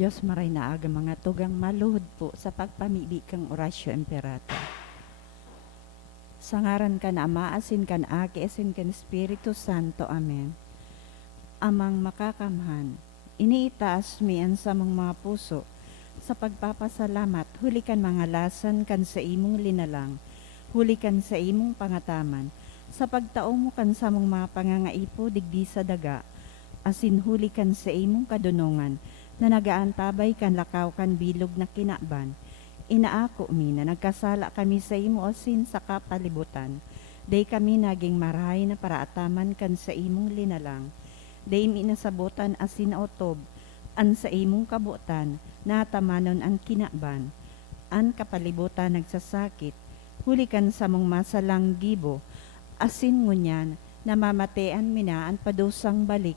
Diyos maray na aga mga tugang maluhod po sa pagpamili kang orasyo emperata. Sa ngaran ka na Ama, asin kan Aki, asin kan Espiritu Santo. Amen. Amang makakamhan, iniitaas mian sa mga puso, sa pagpapasalamat, huli kan mga lasan kan sa imong linalang, huli kan sa imong pangataman, sa pagtao mo kan sa mga pangangaipo digdi sa daga, asin huli kan sa imong kadunungan, na nagaantabay kan lakaw kan bilog na kinaban. Inaako mi na nagkasala kami sa imo asin sa kapalibutan. Day kami naging marahay na paraataman kan sa imong linalang. Day mi nasabutan asin otob, an sa imong kabutan, natamanon ang kinaban. An kapalibutan nagsasakit, huli kan sa mong masalang gibo, asin ngunyan, namamatean minaan padusang balik,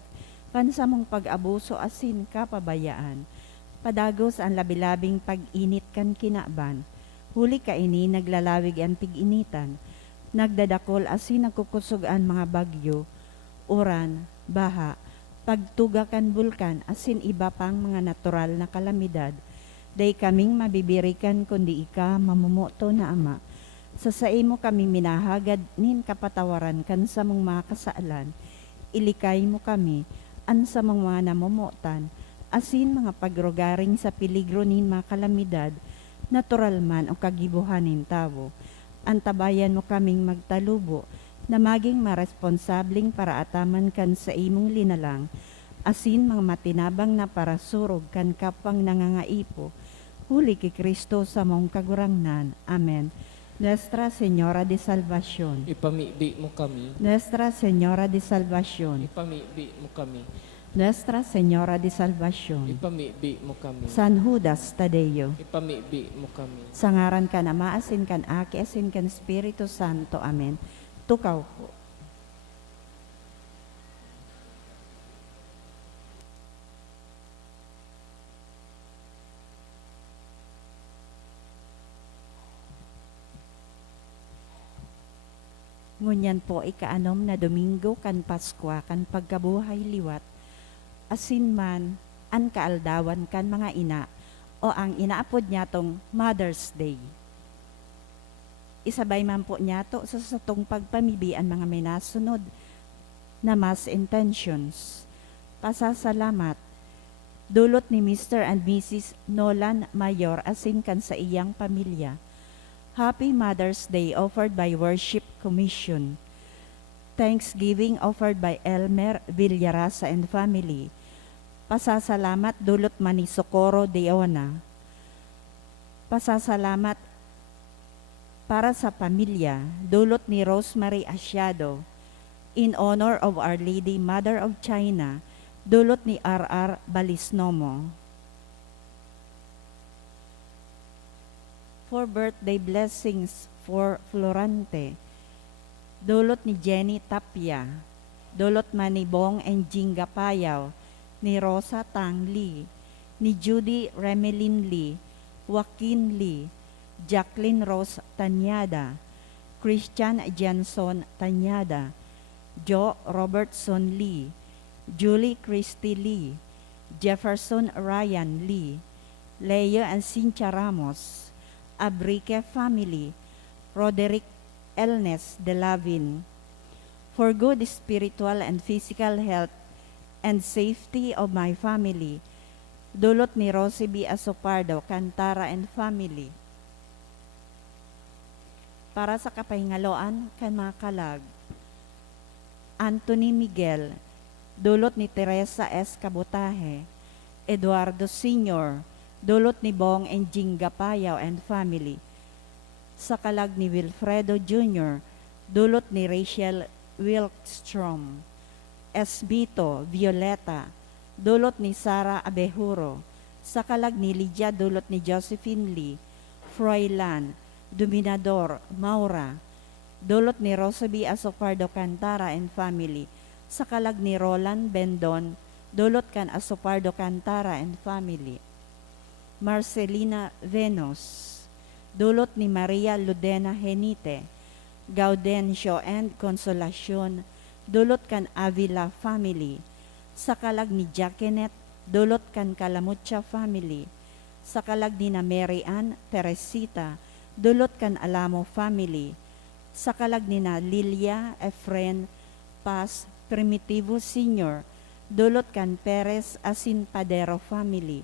pansamong pag-abuso asin kapabayaan. Padagos ang labilabing pag-init kan kinaban. Huli ka ini naglalawig ang tig-initan. Nagdadakol asin nagkukusog ang mga bagyo, uran, baha, pagtuga kan bulkan asin iba pang mga natural na kalamidad. Day kaming mabibirikan kundi ika mamumuto na Ama. Sa saimo kami minahagad nin kapatawaran kan sa mong mga kasaalan. Ilikay mo kami an sa mga namumutan, asin mga pagrugaring sa piligro nin mga kalamidad, natural man o kagibuhanin tao. Antabayan mo kaming magtalubo, na maging maresponsabling paraataman kan sa imong linalang, asin mga matinabang na parasurog kan kapang nangangaipo, huli ki Kristo sa mong kagurangnan. Amen. Nuestra Señora de Salvación. Ipamibi mo kami. Nuestra Señora de Salvación. Ipamibi mo kami. Nuestra Señora de Salvación. Ipamibi mo kami. San Judas Tadeo. Ipamibi mo kami. Sa ngaran ka na Ama, asin kan Aki, asin kan Espiritu Santo. Amen. Tukaw po. Ngunyan po ikaanom na Domingo kan Paskwa kan pagkabuhay liwat, asin man an kaaldawan kan mga ina o ang inaapod niya tong Mother's Day. Isabay man po niya to sa satong pagpamibian mga may nasunod na mass intentions. Pasasalamat, dulot ni Mr. and Mrs. Nolan Mayor asin kan sa iyang pamilya. Happy Mother's Day offered by Worship Commission. Thanksgiving offered by Elmer Villarasa and family. Pasasalamat dulot man ni Socorro Deona. Pasasalamat para sa pamilya dulot ni Rosemary Asiado. In honor of Our Lady Mother of China, dulot ni R.R. Balisnomo. For birthday blessings for Florante, dulot ni Jenny Tapia, dulot man ni Bong and Jinga Payaw, ni Rosa Tang Lee, ni Judy Remelin Lee, Joaquin Lee, Jacqueline Rose Tanyada, Christian Jenson Tanyada, Joe Robertson Lee, Julie Christy Lee, Jefferson Ryan Lee, Leo and Cynthia Ramos, Abrique family, Roderick Elnes de Lavin, for good spiritual and physical health and safety of my family, dulot ni Rosie B. Asopardo, Cantara and family. Para sa kapahingaloan kan mga kalag, Anthony Miguel, dulot ni Teresa S. Cabotaje, Eduardo Sr., dulot ni Bong and Jinga Payaw and family. Sa kalag ni Wilfredo Jr., dulot ni Rachel Wilkstrom. Esbito Violeta, dulot ni Sara Abejuro. Sa kalag ni Lydia, dulot ni Josephine Lee. Froilan, Dominador Maura, dulot ni Rosalie Asopardo Cantara and family. Sa kalag ni Roland Bendon, dulot kan Asopardo Cantara and family. Marcelina Venos, dulot ni Maria Ludena Henite, Gaudencio and Consolacion, dulot kan Avila family. Sa kalag ni Jacknet dulot kan Calamutya family. Sa kalag ni na Mary Ann Teresita, dulot kan Alamo family. Sa kalag ni na Lilia Efren Paz Primitivo Sr., dulot kan Perez Asin Padero family.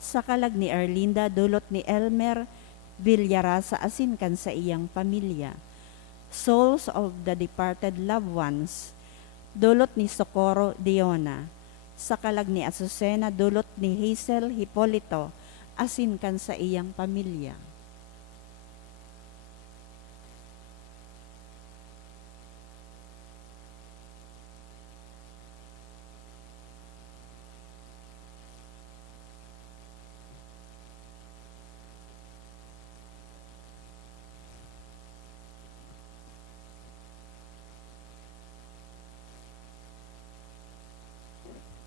Sa kalag ni Erlinda, dulot ni Elmer Villarasa asin kan sa iyang pamilya. Souls of the departed loved ones, dulot ni Socorro Diona. Sa kalag ni Azucena, dulot ni Hazel Hipolito asin kan sa iyang pamilya.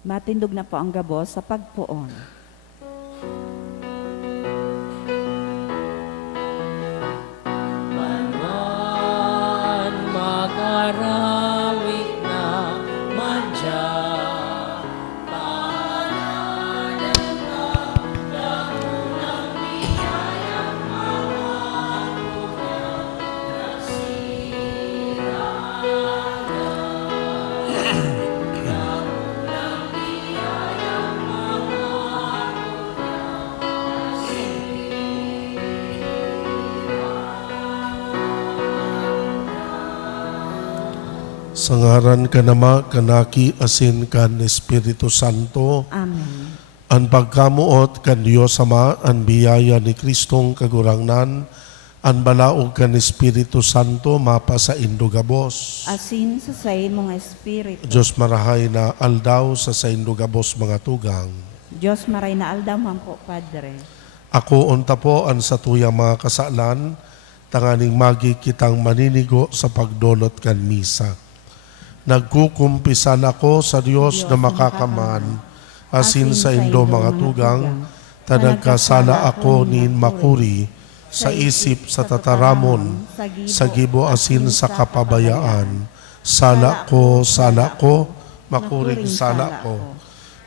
Matindog na po ang gabos sa pagpuon. Man magarawit na madya, Sa ngaran ka nama, kanaki, asin kan Espiritu Santo, Amen. ang pagkamuot kan Diyos Ama, ang biyaya ni Kristong kagurangnan, ang balaog kan Espiritu Santo, mapa sa indugabos. Asin sa say mong espiritu. Diyos marahay na aldaw sa indugabos mga tugang. Diyos maray na aldaman po, Padre. Ako unta po ang satuyang mga kasalan, tanganing magi kitang maninigo sa pagdolot kan misa. Nagkukumpisan ako sa Diyos na makakaman, asin sa indo mga tugang, tanagkasala ako nin makuri, sa isip sa tataramon, sa gibo asin sa kapabayaan. Sala ko, makuring sala ko.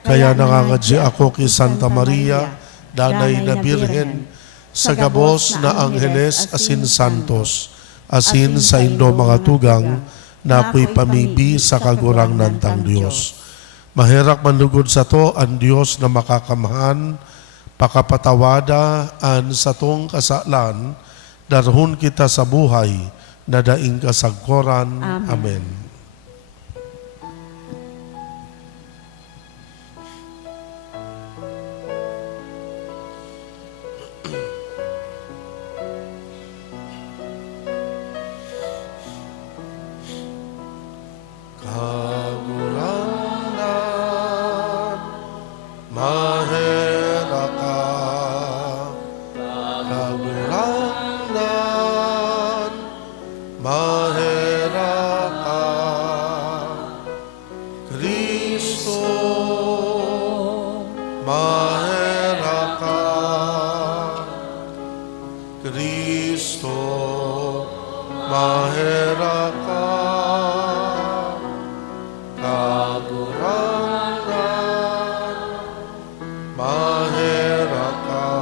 Kaya nangangadji ako kay Santa Maria, Danay na Birhen, sa gabos na Angeles asin Santos, asin sa indo mga tugang, na ako'y pamibi sa kagurang nantang Diyos. Maherak manlugod sa to ang Diyos na makakamahan, pakapatawada an sa tong kasalan, darhon kita sa buhay, na daing kasagkoran. Amen. Kagurangnan, mahera ka. Kagurangnan, mahera ka. Kristo, mahera ka. Kristo, mahera ka. Kagurangnan, mahera ka.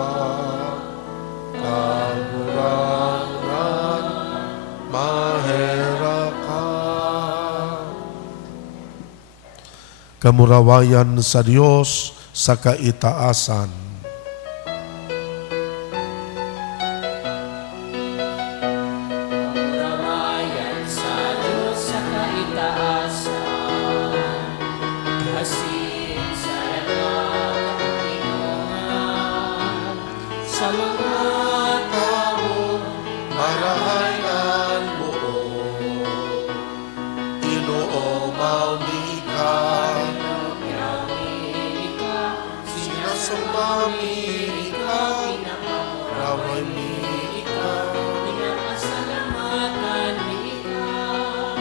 Kagurangnan, mahera ka. Kamurawayan sa Diyos sa kaitaasan. Kamurawayan sa Diyos sa kaitaasan, asin sa nagkakatinungan, sa mga tao, Marahayan mo, Ginoo mauni ka, sinasambami ikaw, raway mi ikaw. pinapasalamatan ni ikaw,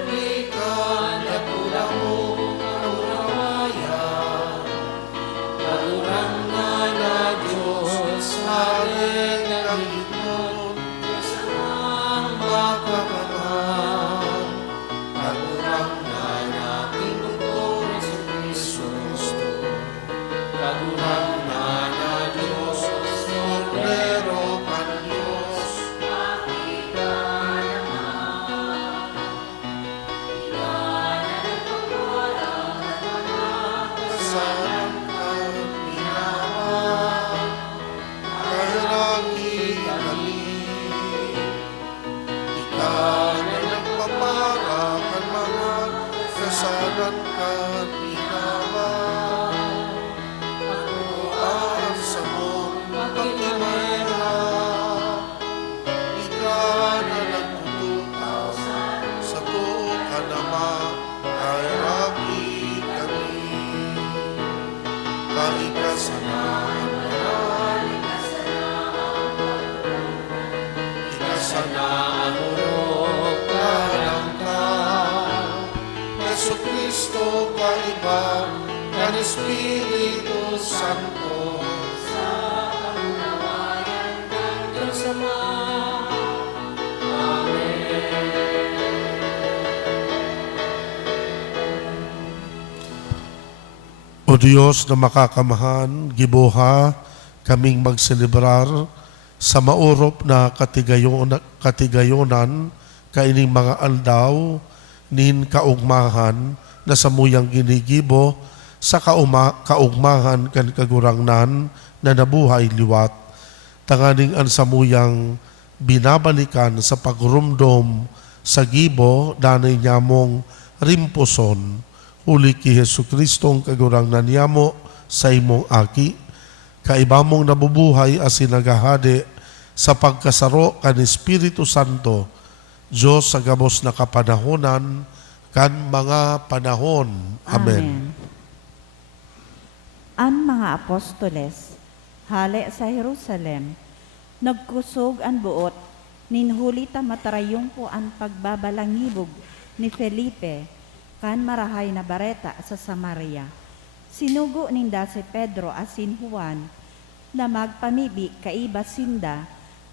ulikan at ulang mo, kamurawayan, kagurangan na Diyos sa Espiritu Santo, sa kamunawayan ng Diyos Ama. Amen. O Diyos na makakamahan, gibuha kaming magselebrar sa maurop na katigayonan kaining mga aldaw nin kaugmahan na samuyang ginigibo sa kaugmahan kan kagurangnan na nabuhay liwat. Tanganing ang samuyang binabalikan sa pagrumdom sa gibo danay nyamong rimpuson. Huli ki Hesu Kristong kagurangnan yamo sa imong aki. Kaibamong nabubuhay as sinagahade sa pagkasaro kan Espiritu Santo, Diyos sa gabos na kapanahonan, kan mga panahon. Amen. Ang mga apostoles, hali sa Jerusalem, nagkusog ang buot, ninhuli ta matarayong po ang pagbabalangibog ni Felipe, kan marahay na bareta sa Samaria. Sinugo ninda si Pedro asin Juan, na magpamibi kaiba sinda,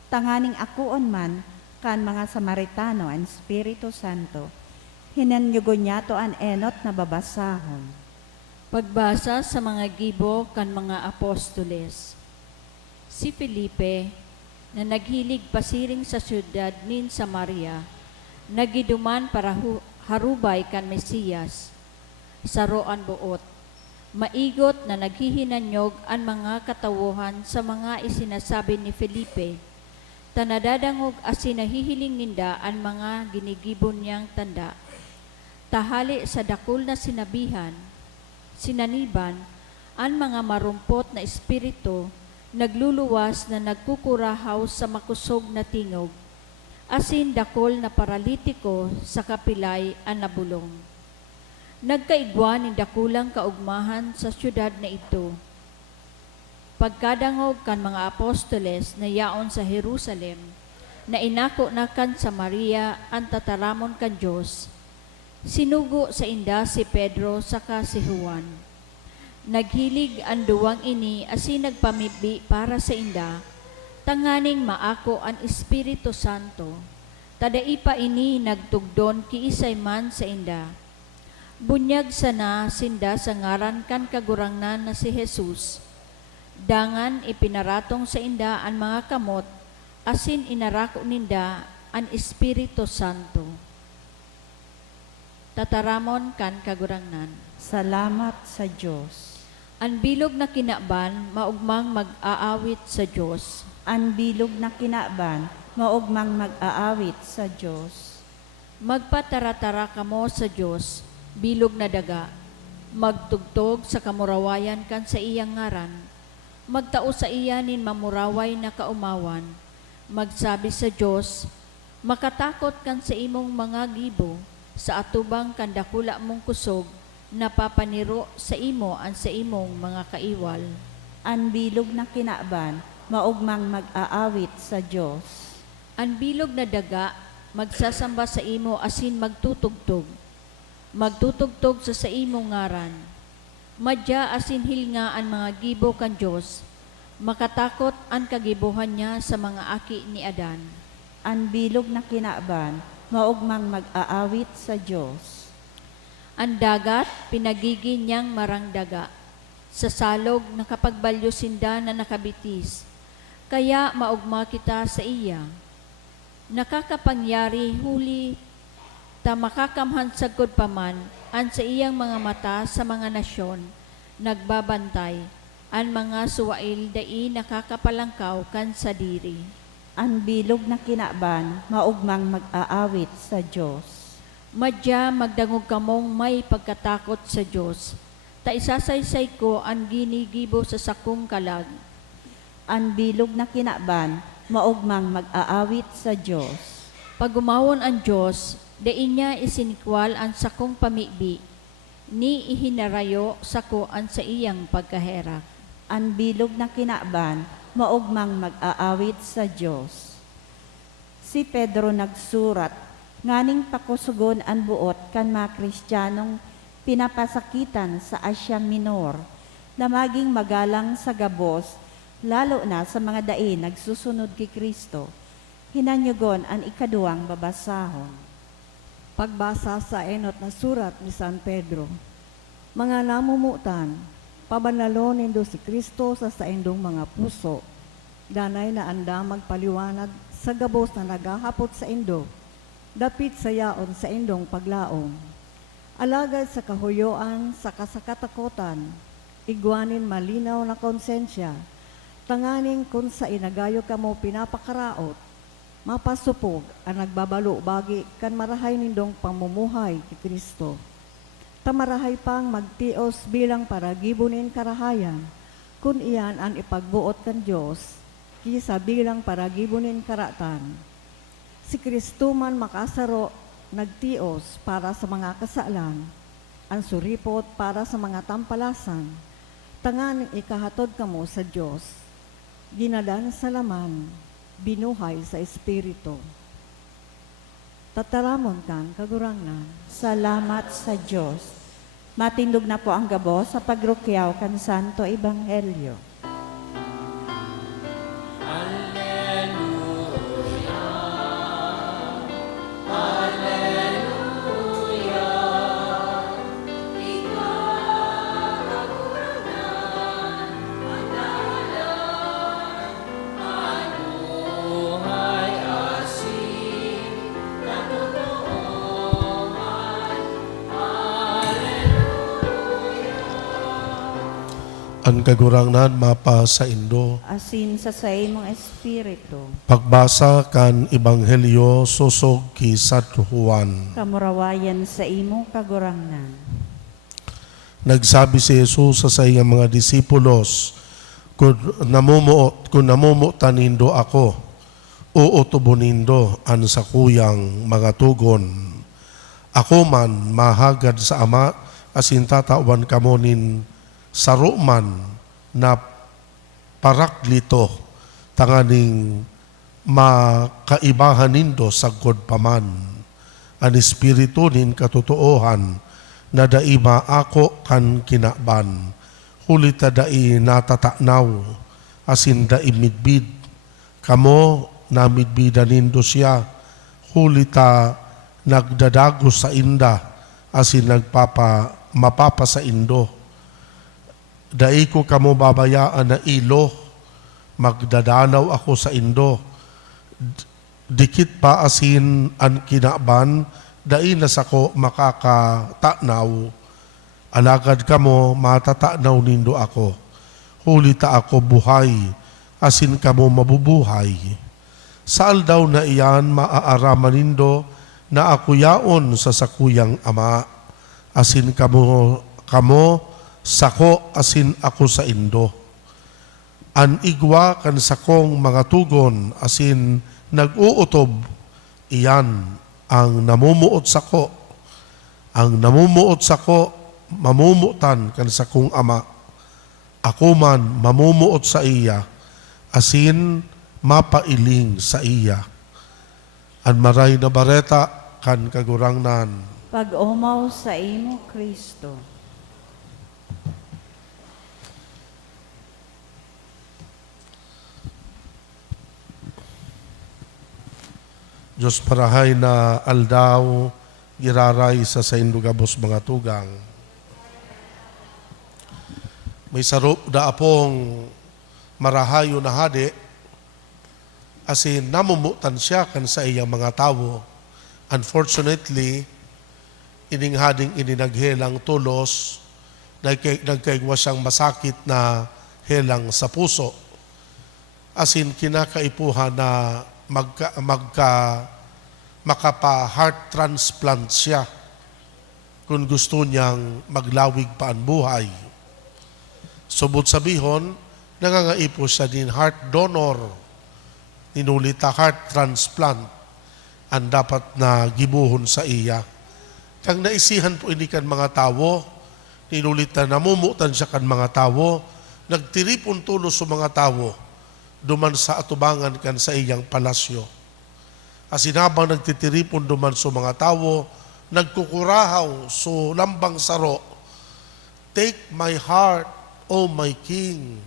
tanganing akuon man, kan mga Samaritano ang Espiritu Santo. Hinanyugo niya to an enot na babasahon. Pagbasa sa mga gibo kan mga apostoles. Si Felipe, na naghilig pasiring sa syudad nin Samaria, nagiduman para harubay kan Mesiyas, saroan buot. Maigot na naghihinanyog ang mga katawuhan sa mga isinasabi ni Felipe, tanadadangog as sinahihiling ninda ang mga ginigibon niyang tanda. Tahali sa dakul na sinabihan, sinaniban, ang mga marumpot na espiritu nagluluwas na nagkukurahaw sa makusog na tingog, asin dakol na paralitiko sa kapilay ang nabulong. Nagkaigwa ni dakulang kaugmahan sa syudad na ito. Pagkadangog kan mga apostoles na yaon sa Jerusalem, na inako na kan Samaria ang tataramon kan Diyos, sinugo sa inda si Pedro saka si Juan. Naghilig ang duwang ini asin nagpamibi para sa inda, tanganing maako ang Espiritu Santo. Tadaipa ini nagtugdon kiisay man sa inda. Bunyag sana sinda sa ngaran kan kagurangnan na si Jesus. Dangan ipinaratong sa inda ang mga kamot, asin inarako ninda ang Espiritu Santo. Tataramon kan kagurangnan. Salamat sa Diyos. Ang bilog na kinaban, maugmang mag-aawit sa Diyos. Ang bilog na kinaban, maugmang mag-aawit sa Diyos. Magpataratara kamo sa Diyos, bilog na daga. Magtugtog sa kamurawayan kan sa iyang ngaran. Magtao sa iyanin mamuraway na kaumawan. Magsabi sa Diyos, makatakot kan sa imong mga gibo, sa atubang kandakula mong kusog, napapaniro sa imo ang sa imong mga kaiwal. Ang bilog na kinaban, maugmang mag-aawit sa Diyos. Ang bilog na daga, magsasamba sa imo asin magtutugtog. Magtutugtog sa imong ngaran. Madya asin hilnga ang mga gibo kan Diyos. Makatakot ang kagibuhan niya sa mga aki ni Adan. Ang bilog na kinaban, maugmang mag-aawit sa Diyos. Ang dagat, pinagiging niyang marangdaga. Sa salog, nakapagbalyo sinda na nakabitis. Kaya maugma kita sa iya. Nakakapangyari huli, ta makakamhan sagod paman, an sa iyang mga mata sa mga nasyon, nagbabantay, an mga suwail dai nakakapalangkaw kan sa diri. Ang bilog na kinaban, maugmang mag-aawit sa Diyos. Madya magdangog kamong may pagkatakot sa Diyos, ta isasaysay ko ang ginigibo sa sakong kalag. Ang bilog na kinaban, maugmang mag-aawit sa Diyos. Pag umawon ang Diyos, dain niya isinikwal ang sakong pamibi, ni ihinarayo sako ang sa iyang pagkaherak. Ang bilog na kinaban, maugmang mag-aawit sa Diyos. Si Pedro nagsurat, nganing pakusugon ang buot kan mga Kristiyanong pinapasakitan sa Asia Minor, na maging magalang sa gabos, lalo na sa mga dae nagsusunod kay Kristo. Hinanyugon ang ikaduwang babasahon. Pagbasa sa enot na surat ni San Pedro. Mga namumutan, pabanalo nindo si Kristo sa saindong mga puso. Danay na anda magpaliwanag sa gabos na nagahapot sa indo. Dapit sa yaon sa indong paglaom. Alagad sa kahuyoan sa kasakatakutan, igwanin malinaw na konsensya, tanganing kung sa inagayo ka mo pinapakaraot, mapasupog ang nagbabalo bagi kan marahay nindong pamumuhay kay Kristo. Tamarahay pang magtios bilang para gibunin karahayan, kung iyan ang ipagbuot kan Diyos, kisa bilang para gibunin karatan. Si Kristo man makasaro, nagtios para sa mga kasalan, ang suripot para sa mga tampalasan, tangan ikahatod kamo sa Diyos, ginadan sa laman, binuhay sa Espiritu. Tataramon kang kagurangnan. Salamat sa Diyos. Matindog na po ang gabos sa pagrukyaw kan Santo Ebanghelyo. Ang kagurangnan mapa sa Indo. Asin sa imong espiritu. Pagbasa kan Ebanghelyo susog ki Santo Juan. Kamurawayan sa imong kagurangnan. Nagsabi si Jesus sa iyang mga disipulos, kung namumutan nindo ako, uutubo nindo an sa kuyang mga tugon. Ako man mahagad sa Ama, asin tatawan kamo nin saruman na paraklito tanganing makaibahan nindo sagod paman. An espiritu nin katotoohan na daima ako kan kinaban. Huli ta dai natatanaw asin dai midbid. Kamo na midbidan nindo siya. Huli ta nagdadago sa inda asin mapapa sa indo. Dai ko kamo babayaan na ilo, magdadalaw ako sa indo. Dikit pa asin an kinaban, dai na sako makakatanaw. Alagad kamo matatanaw nindo ako. Huli ta ako buhay, asin kamo mabubuhay. Saal daw na iyan maaaraman nindo na ako yaon sa sakuyang Ama, asin kamo sako asin ako sa indo. An igwa kan sakong mga tugon asin nag-uutob, iyan ang namumuot sako. Ang namumuot sako, mamumutan kan sakong Ama. Ako man mamumuot sa iya, asin mapailing sa iya. An maray na bareta kan kagurangnan. Pag-umaw sa imo, Kristo. Diyos parahay na aldaw, giraray sa indugabos mga tugang. May sarop da apong marahayo na hadi, asin namumutan siya kan sa iyang mga tao. Unfortunately, ining hading ininaghelang tulos, nagkaigwa siyang masakit na helang sa puso. Asin kinakaipuhan na makapa-heart transplant siya kung gusto niyang maglawig pa ang buhay. Subot sabihon, nangangaipo siya din heart donor, ninulita heart transplant, ang dapat na gibuhon sa iya. Kang naisihan po ini kan mga tawo, ninulita namumutan siya kan mga tawo, nagtiripon tulos sa mga tawo, duman sa atubangan kan sa iyang palasyo. Asin habang nagtitiripon duman sa mga tawo, nagkukurahaw so lambang saro, take my heart, O my King.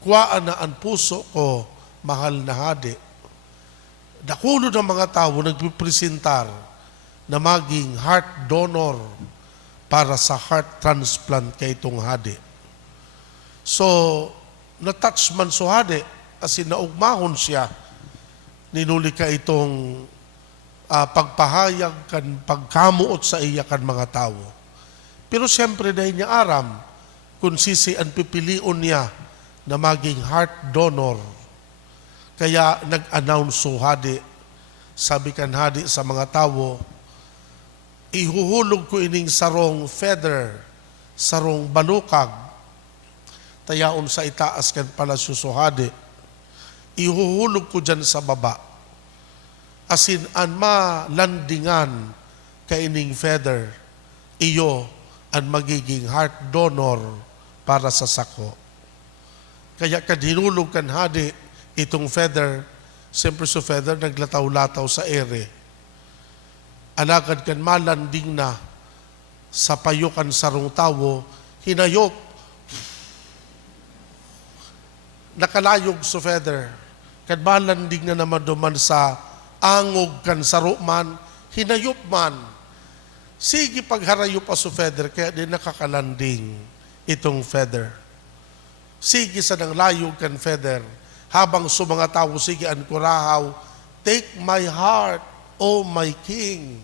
Kuwaan na ang puso ko, mahal na hadi. Dakulo ng mga tao nagpipresentar na maging heart donor para sa heart transplant kay itong hadi. So, na-touch man so hadi, asin naugmahon siya, ninuli ka itong pagpahayag kan pagkamuot sa iya kan mga tao. Pero siyempre dahil niya aram, kung sisi ang pipilion niya na maging heart donor. Kaya nag-announce so hadi, sabi kan hadi sa mga tao, ihuhulog ko ining sarong feather, sarong balukag, tayaon sa itaas kan palasyo so hadi, ihuhulog ko dyan sa baba. Asin an malandingan kaining feather, iyo ang magiging heart donor para sa sako. Kaya kad hinulog kan hadi itong feather, siyempre so feather naglataw-lataw sa ere. Alagad kan malanding na sa payukan sarong tawo, hinayop, nakalayog so feather. Kad malanding na naman duman sa angog kan saro man, hinayop man. Sige pagharayo pa so feather, kaya din nakakalanding itong feather. Sige sa nang layog kan feather, habang so mga tao sige an kurahaw, take my heart, O my King.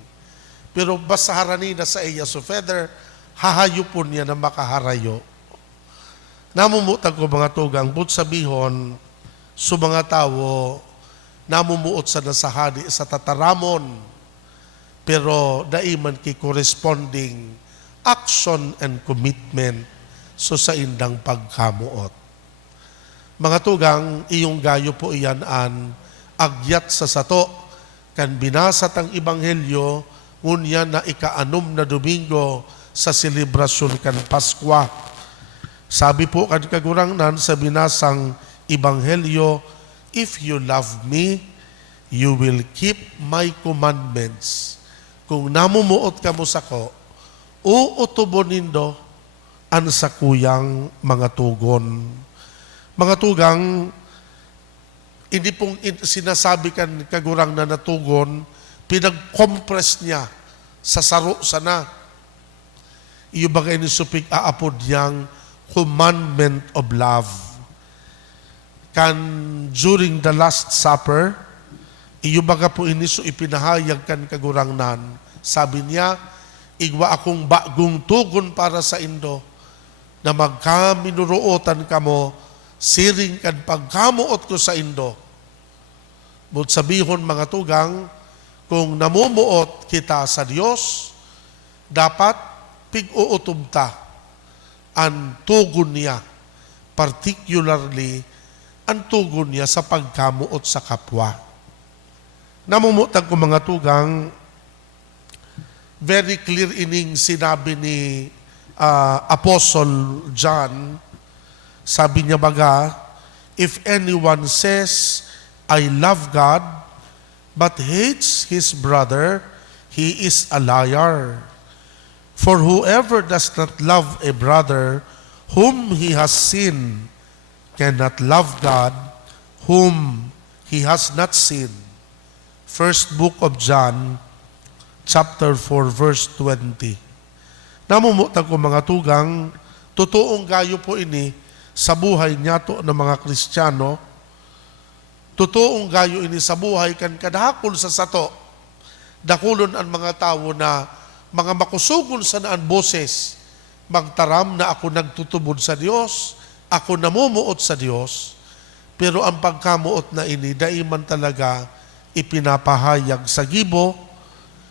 Pero basta harani na sa iya so feather, hahayupon niya na makaharayo. Namumutag ko mga tugang, but sabihon, so mga tao, namumuot sa nasahadi sa tataramon, pero daiman ki corresponding action and commitment so sa indang pagkamuot. Mga tugang, iyong gayo po iyan an agyat sa sato, kan binasat ang Ibanghelyo, ngunya na ika-6 na Domingo sa selebrasyon kan Paskwa. Sabi po kan kagurangnan sa binasang Ibanghelyo, if you love me, you will keep my commandments. Kung namumuot ka mo sa ko, uutubon nindo ang sakuyang mga tugon. Mga tugang, hindi pong sinasabi kan kagurang na natugon, pinag-compress niya sa saro sana. Iyo bagay ni supig aapod niyang commandment of love. Kan during the Last Supper, iyo baga po iniso ipinahayag kan kagurangnan. Sabi niya, igwa akong bagong tugon para sa indo, na magkaminuruotan kamo, siring kan pagkamuot ko sa indo. But sabihon mga tugang, kung namumuot kita sa Diyos, dapat pig-uutubta ang tugon niya, particularly ang tugon niya sa pagkamuot sa kapwa. Namumutag ko mga tugang, very clear ining sinabi ni Apostle John. Sabi niya baga, if anyone says, I love God, but hates his brother, he is a liar. For whoever does not love a brother whom he has seen cannot love God whom he has not seen. First book of John, chapter 4, verse 20. Namumutag ko mga tugang, totoong gayo po ini sa buhay niya to ng mga Kristiyano. Totoong gayo ini sa buhay kan kadakol sa sato. Dakulon ang mga tao na mga makusugon sa naan boses, magtaram na ako nagtutubod sa Diyos, ako namumuot sa Diyos, pero ang pagkamuot na ini, daiman talaga ipinapahayag sa gibo,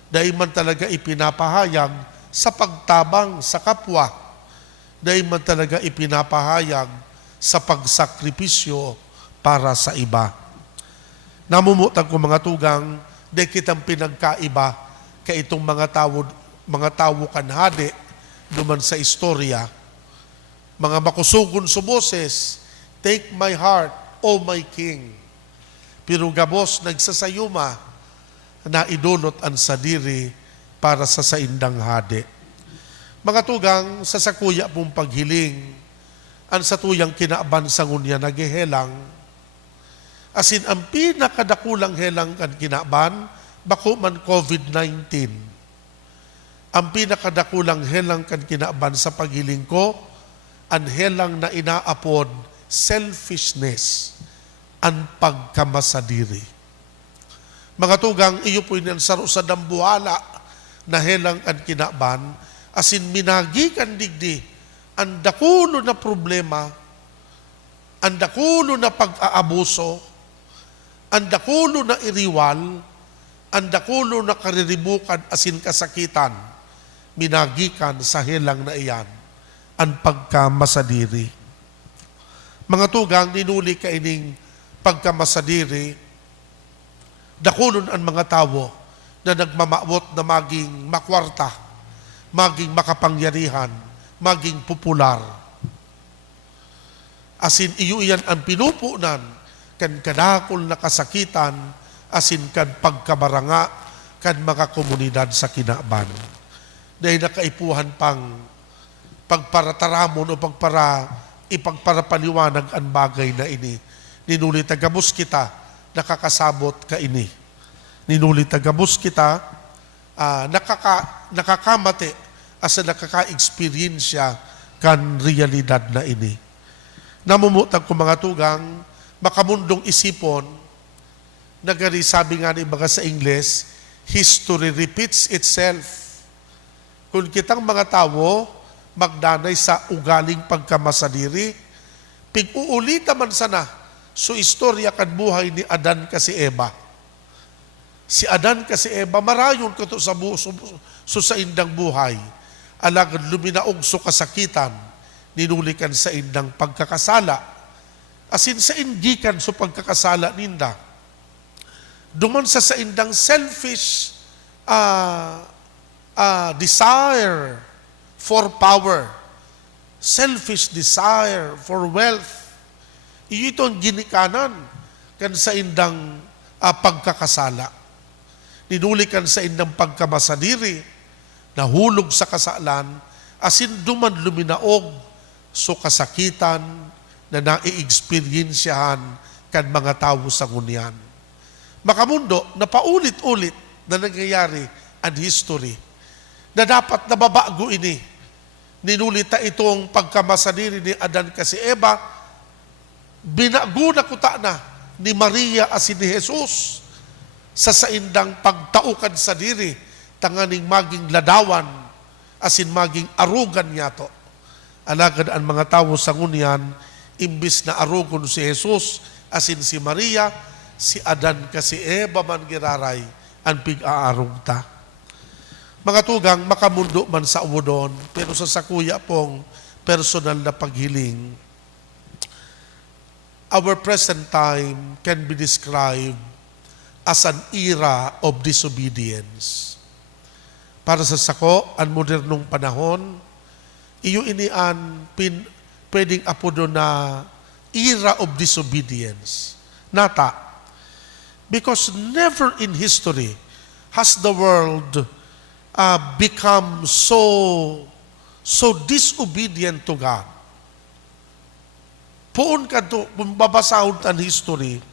daiman talaga ipinapahayag sa pagtabang sa kapwa, daiman talaga ipinapahayag sa pagsakripisyo para sa iba. Namumutag ko mga tugang, di kitang pinagkaiba kay itong mga tao kanhade duman sa istorya. Mga makusugon sa boses, take my heart, O my King. Pero gabos nagsasayuma na idulot ang sadiri para sa saindang hade. Mga tugang, sa sakuya pong paghiling, ang satuyang kinaaban sa ngunya nagihelang, asin ang pinakadakulang helang kan kinaaban, bako man COVID-19. Ang pinakadakulang helang kan kinaaban sa paghiling ko, ang helang na inaapod, selfishness, ang pagkamasadiri. Mga tugang, iyo po inansaro sa dambuhala na helang kan kinaaban, asin minagi kan digdi, ang dakulo na problema, ang dakulo na pag-aabuso, ang dakulo na iriwal, ang dakulo na kariribukan asin kasakitan, minagikan sa helang na iyan, ang pagkamasadiri. Mga tugang, ninuli ka ining pagkamasadiri, dakulon ang mga tao na nagmamawot na maging makwarta, maging makapangyarihan, maging popular. Asin iyo iyan ang pinupunan, kan kadakol na kasakitan, asin kan pagkabaranga, kan mga komunidad sa kinaaban. Dahil nakaipuhan pang pagparataramon o ipagparapaliwanag ang bagay na ini. Ninuli tagabos kita, nakakasabot ka ini. Ninuli tagabos kita, nakakamate, asa nakaka-experiensya kan realidad na ini. Namumutag ko mga tugang, makamundong isipon, nagari sabi nga ni mga sa Ingles, history repeats itself. Kung kitang mga tao, magdanay sa ugaling pagkamasadiri, pig-uulita man sana, so istorya kan buhay ni Adan kasi Eva. Si Adan kasi Eva, marayon ko to sa sa indang buhay. Alagad luminaog so kasakitan, ninulikan sa indang pagkakasala. Asin sa indikan so pagkakasala ninda. Duman sa indang selfish desire for power, selfish desire for wealth. Iyo itong ginikanan kan sa indang pagkakasala. Ninulikan sa indang pagkamasadiri, nahulog sa kasalan, asin duman luminaog so kasakitan na nai-experiensyahan kan mga tao sa ngunyan. Makamundo, na paulit-ulit na nangyayari ang history na dapat nababago ini. Ninulita itong pagkamasadiri ni Adan kasi Eva, binago na kuta na ni Maria asin ni Jesus sa saindang pagtaukan sa diri, tanganing maging ladawan, asin maging arugan niya to. Alagad ang mga tao sa ngunyan, imbis na arugon si Jesus, asin si Maria, si Adan kasi Eva man giraray, ang pig-aarong ta. Mga tugang, makamundo man sa umudon, pero sa sakuya pong personal na paghiling, our present time can be described as an era of disobedience. Para sa sako, ang modernong panahon, iyo inian pwedeng apodo na era of disobedience. Nata, because never in history has the world become so disobedient to God. Poon ka to, kung babasahon ang history,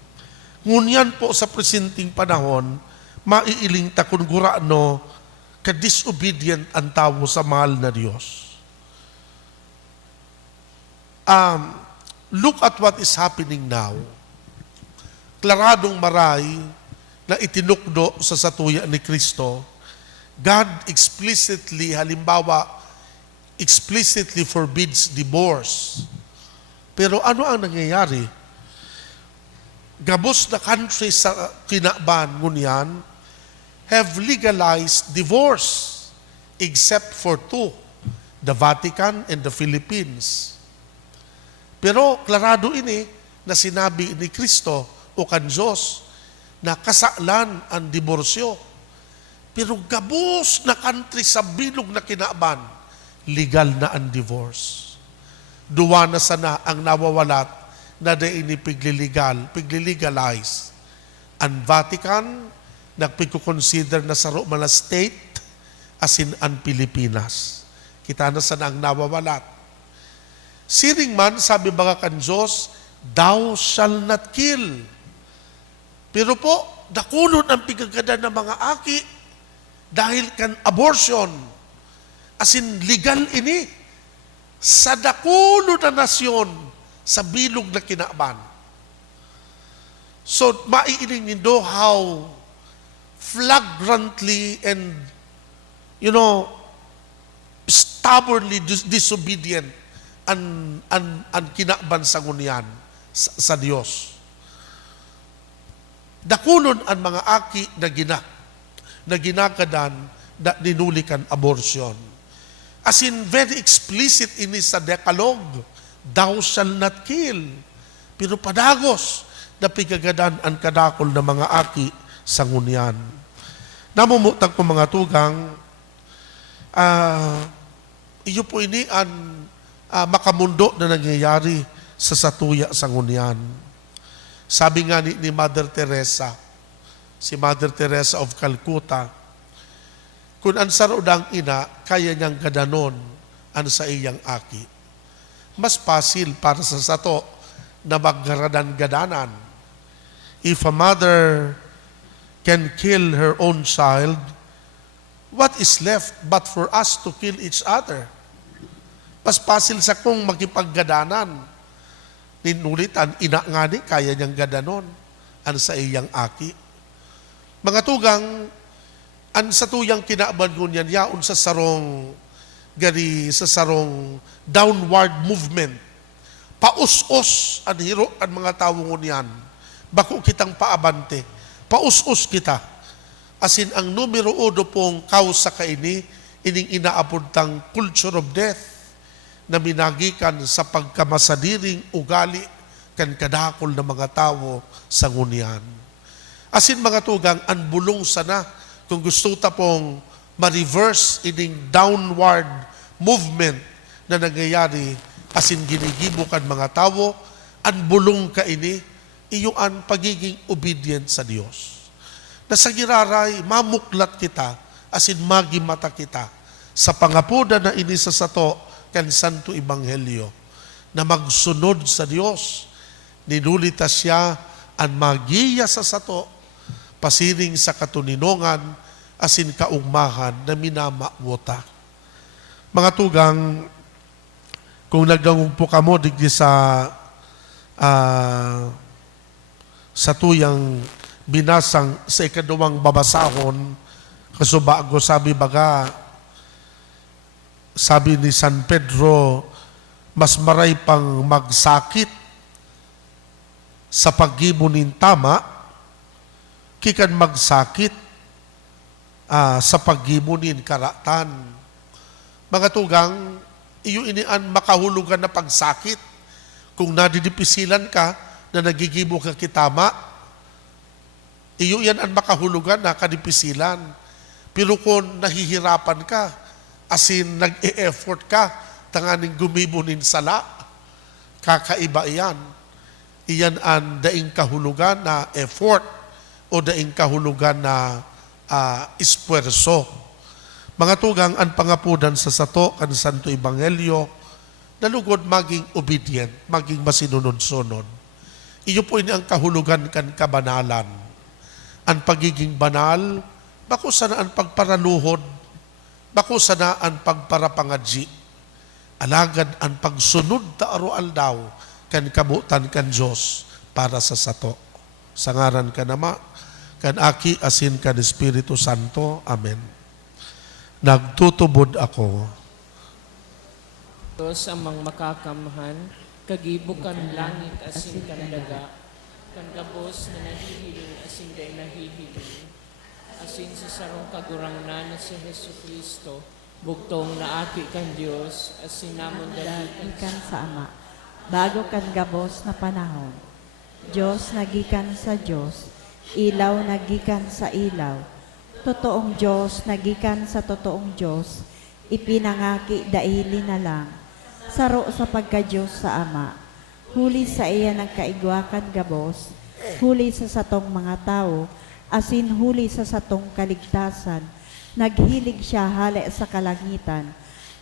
ngunyan po sa presenting panahon, maiiling ta kung gurano ka-disobedient ang tao sa mahal na Diyos. Look at what is happening now. Klaradong maray na itinukdo sa satuya ni Kristo, God explicitly, halimbawa, explicitly forbids divorce. Pero ano ang nangyayari? Gabos na country sa kinaaban ngunyan have legalized divorce except for two, the Vatican and the Philippines. Pero klarado ini na sinabi ni Kristo o kan Diyos na kasalan ang diborsyo. Pero gabos na country sa bilog na kinaaban, legal na ang divorce. Duwa na sana ang nawawalat na daini piglilegalize. Ang Vatican, nagpikukonsider na sa Roman state, asin ang Pilipinas. Kita na sa nang nawawalat. Siring man, sabi mga kan Diyos, thou shall not kill. Pero po, dakulon ang pigagada ng mga aki dahil kan abortion. Asin legal ini sa dakulon na nasyon sa bilog na kinaaban. So, maiiling nindo how flagrantly and, stubbornly disobedient ang kinaaban sa ngunyan sa Diyos. Dakulon ang mga aki na ginakadan na ninulikan abortion. As in, very explicit ini sa Decalogue, thou shall not kill. Pero padagos na pigagadan ang kadakol ng mga aki sa ngunyan. Namumutang ko mga tugang, iyo po ini ang makamundo na nangyayari sa satuya sa ngunyan. Sabi nga ni Mother Teresa, si Mother Teresa of Calcutta, kung ang sarudang ina, kaya niyang gadanon ang sa iyang aki. Mas pasil para sa sato na maggaradan-gadanan. If a mother can kill her own child, what is left but for us to kill each other? Mas pasil sa kung makipaggadanan. Ninulitan, ina nga ni, kaya niyang gadanon ang sa iyang aki. Mga tugang, ang sa tuyang kinaaban ko niyan, yaon sa sarong downward movement. Paus-us ang hiro ang mga tao niyan. Bako kitang paabante. Paus-us kita. Asin ang numero 1 pong kausa kaini, ining inaapod-tang culture of death na minagikan sa pagkamasadiring ugali kan kadakol ng mga tao sa ngunyan. Asin mga tugang, ang bulong sana, kung gusto ta pong ma-reverse ining downward movement na nangyayari, asin ginigibukan mga tao, ang bulong ka ini, iyo ang pagiging obedient sa Diyos. Na sa giraray, mamuklat kita, asin magimata kita, sa pangapuda na ini sa sato, kan Santo Ebanghelyo, na magsunod sa Diyos, ninulita siya ang magiya sa sato, pasiring sa katuninongan, asin kaugmahan na minamawota. Mga tugang, kung nagdangumpo ka mo digdi sa tuyang binasang sa ikaduwang babasahon, kasubago sabi ni San Pedro, mas maray pang magsakit sa paggimunin tama, kikan magsakit sa paggimunin karatan. Mga tugang, iyo inian makahulugan na pagsakit. Kung nadidipisilan ka na nagigibo ka kitama, iyo yan ang makahulugan na kadipisilan. Pero kung nahihirapan ka, asin nag-e-effort ka, tanganing gumibunin sala, kakaiba iyan. Iyan ang daing kahulugan na effort o daing kahulugan na espuerso. Mga tugang, ang pangapudan sa sato, kan Santo Ebanghelyo, nalugod maging obedient, maging masinunod-sunod. Iyo po ini ang kahulugan kan kabanalan. Ang pagiging banal, bako sana ang pagparaluhod, bako sana ang pagparapangadji, alagad ang pagsunod ta aro-aldaw, kan kabutan kan Diyos para sa sato. Sa ngaran ka nama, kan Aki asin kan Espiritu Santo. Amen. Nagtutubod ako. Diyos amang makakamhan, kagibukan langit asin kan daga, kan gabos na nahihiling asin day nahihiling, asin sa sarong kagurangnan na si Jesucristo, bugtong na aki kan Diyos, asin namon dali Nagikan sa Ama, bago kan gabos na panahon. Diyos nagikan sa Diyos, ilaw nagikan sa ilaw. Totoong Diyos nagikan sa totoong Diyos, ipinangaki daili na lang. Saro sa pagka-Diyos sa Ama, huli sa iya nagkaigwakan gabos, huli sa satong mga tao, asin huli sa satong kaligtasan, Naghilig siya hali sa kalangitan,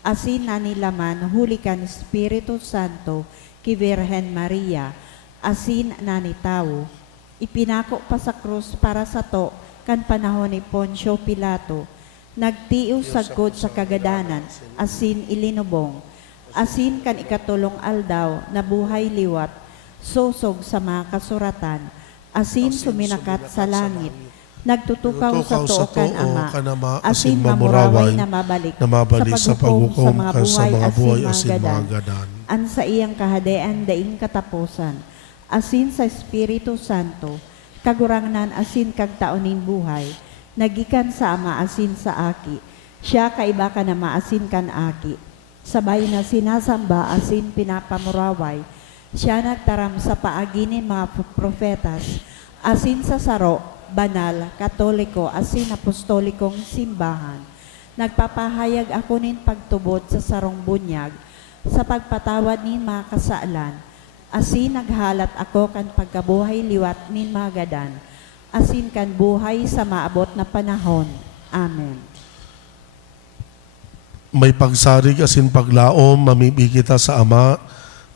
asin na nilaman huli kan Espiritu Santo ki Virhen Maria, asin na ni tao. Ipinako pa sa krus para sa to kan panahon ni Poncio Pilato. Nagtiiw sagkod sa kagadanan, asin ilinubong. Asin kan ikatulong aldaw na buhay liwat, sosog sa mga kasuratan, asin suminakat sa langit. Nagtutukaw sa too kan Ama, asin mamuraway na mabalik sa paghukom sa mga buhay asin mga gadan. An sa iyang kahadean daing katapusan, asin sa Espiritu Santo, kagurangnan asin kag taonin buhay, nagikan sa Ama asin sa Aki, siya kaiba ka na maasin kan Aki, sabay na sinasamba asin pinapamuraway, siya nagtaram sa paagi ni mga profetas, asin sa saro, banal, katoliko, asin apostolikong simbahan. Nagpapahayag ako nin pagtubod sa sarong bunyag, sa pagpatawad nin mga kasaalan, asin naghalat ako kan pagkabuhay liwat nin mga gadan, asin kan buhay sa maabot na panahon. Amen. May pagsarig asin paglaom, mamibig kita sa Ama,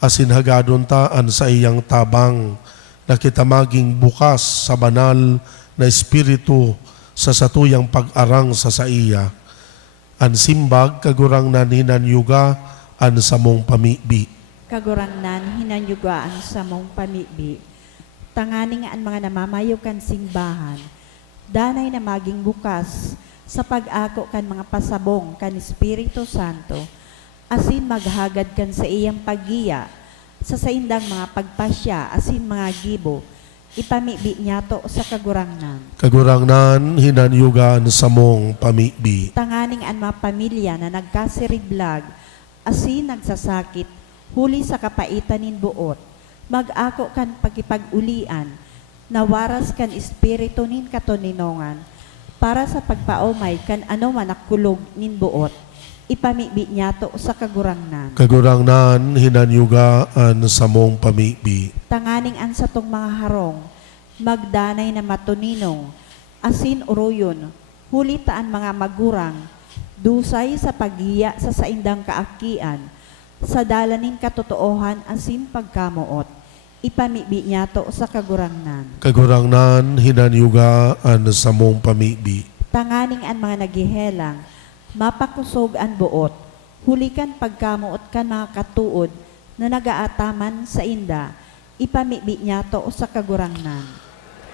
asin hagadon taan sa iyang tabang, na kita maging bukas sa banal na Espiritu sa satuyang pag-arang sa iya. An simbag kagurang nan hinanyuga an samong pamibi. Kagurangnan hinanyugaan sa mong pamibi. Tanganing ang mga namamayukan simbahan, danay na maging bukas sa pag-ako kan mga pasabong kan Espiritu Santo, asin maghagad kan sa iyang paggiya, sa saindang mga pagpasya, asin mga gibo, ipamibi niya to sa kagurangnan. Kagurangnan hinanyugan sa mong pamibi. Tanganing ang mga pamilya na nagkasiriglag, asin nagsasakit, huli sa kapaitan nin buot, mag-ako kan pagipag-ulian, nawaras kan espiritu nin katoninongan, para sa pagpaumay kan ano man nakulog nin buot, ipamibi niya to sa kagurangnan. Kagurangnan hinanyugaan sa mong pamibi. Tanganing an sa tong mga harong, magdanay na matuninong, asin uruyon, huli taan mga magurang, dusay sa paghiya sa saindang kaakian, sa dalaning katotoohan asin pagkamuot, ipamibi niya to sa kagurangnan. Kagurangnan hinanyugaan sa mong pamibi. Tanganing an mga nagihelang, mapakusog ang buot, hulikan pagkamuot kan mga katuod na nagaataman sa inda, ipamibi niya to sa kagurangnan.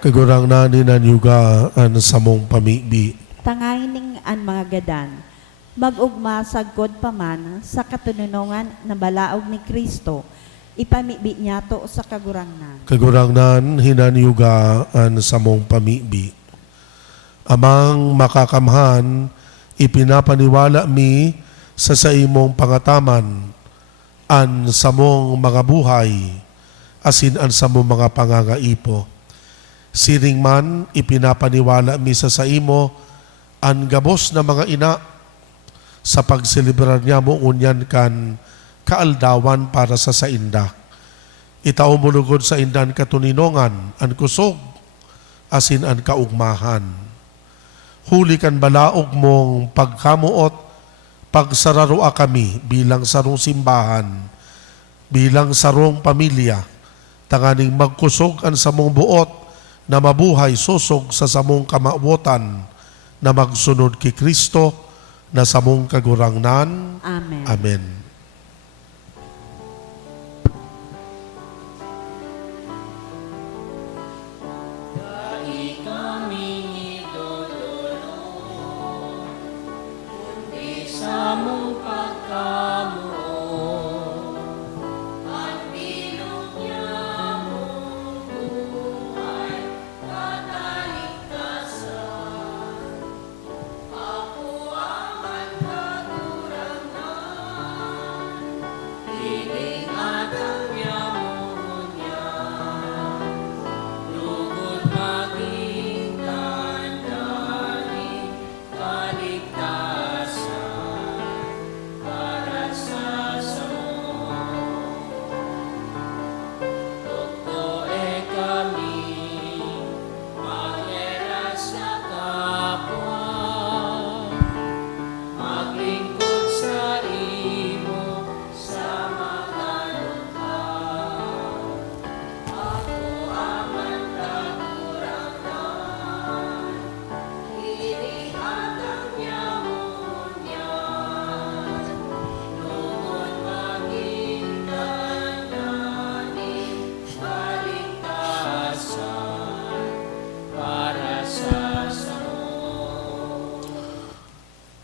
Kagurangnan hinanyugaan sa mong pamibi. Tanganing an mga gadan, mag-ugma sagkod paman sa katununungan na balaog ni Kristo, ipamibi niya to sa kagurangnan. Kagurangnan hinanyugaan sa mong pamibi. Amang makakamhan, ipinapaniwala mi sa imong pangataman, an samong mga buhay, asin an samong mga pangangaipo. Siring man, ipinapaniwala mi sa imo, an gabos na mga ina, sa pagselebrar niya mo unyan kan kaaldawan para sa sainda. Itao mo lugod sa indan katuninongan, an kusog, asin an kaugmahan. Huli kan balaog mong pagkamuot, pagsararua kami bilang sarong simbahan, bilang sarong pamilya, tanganing magkusog ang samong buot na mabuhay susog sa samong kamawotan na magsunod kay Kristo na samong kagurangnan. Amen. Amen.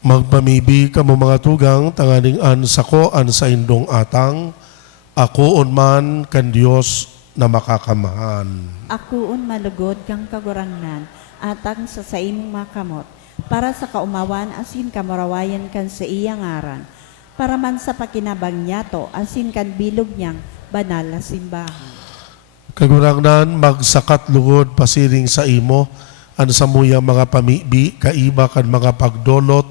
Magpamibi ka mo mga tugang, tanganing an sako an sa indong atang, ako man kan Dios na makakamahan. Akuon malugod kang kagurangnan, atang sa imong makamot, para sa kaumawan asin kamarawayan kan sa iyang aran, para man sa pakinabang niyato asin kan bilog niyang banal na simbahan. Kagurangnan, magsakat lugod pasiring sa imo, an samuya mga pamibi, kaiba kan mga pagdolot,